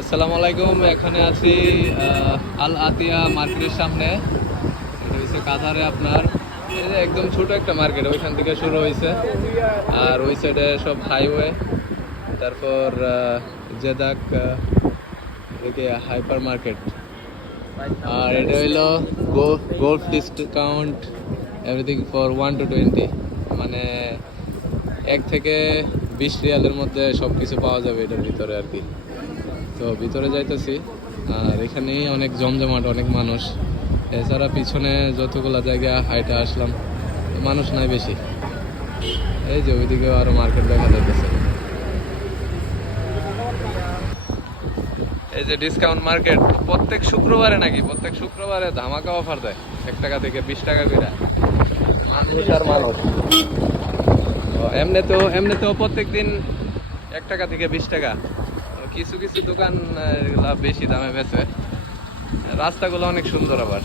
আসসালামু আলাইকুম। এখানে আছি আল আতিয়া মার্কেটের সামনে। এটা হচ্ছে কাঁধারে আপনার এই যে একদম ছোট একটা মার্কেট, ওইখান থেকে শুরু হয়েছে। আর ওই সাইডে সব হাইওয়ে, তারপর জেদাক এদিকে হাইপার মার্কেট। আর এটা হইলো golf discount, everything for 1 to 20, মানে 1 থেকে 20 রিয়ালের মধ্যে সব কিছু পাওয়া যাবে এটার ভিতরে আর কি। তো ভিতরে যাইতেছি, আর এখানেই অনেক জমজমাট, অনেক মানুষ। এছাড়া পিছনে যতগুলা জায়গা হাইটা আসলাম, মানুষ নাই বেশি। এই যে ওইদিকেও আরো মার্কেট দেখা যাইতেছে। এই যে ডিসকাউন্ট মার্কেট প্রত্যেক শুক্রবারে, নাকি প্রত্যেক শুক্রবারে ধামাকা অফার দেয়, 1 টাকা থেকে 20 টাকা করে। মানুষ আর মানুষ। এমনিতেও প্রত্যেক দিন 1 টাকা থেকে 20 টাকা। কিছু কিছু দোকান এগুলা বেশি দামে বেচে। রাস্তাগুলো অনেক সুন্দর আবার।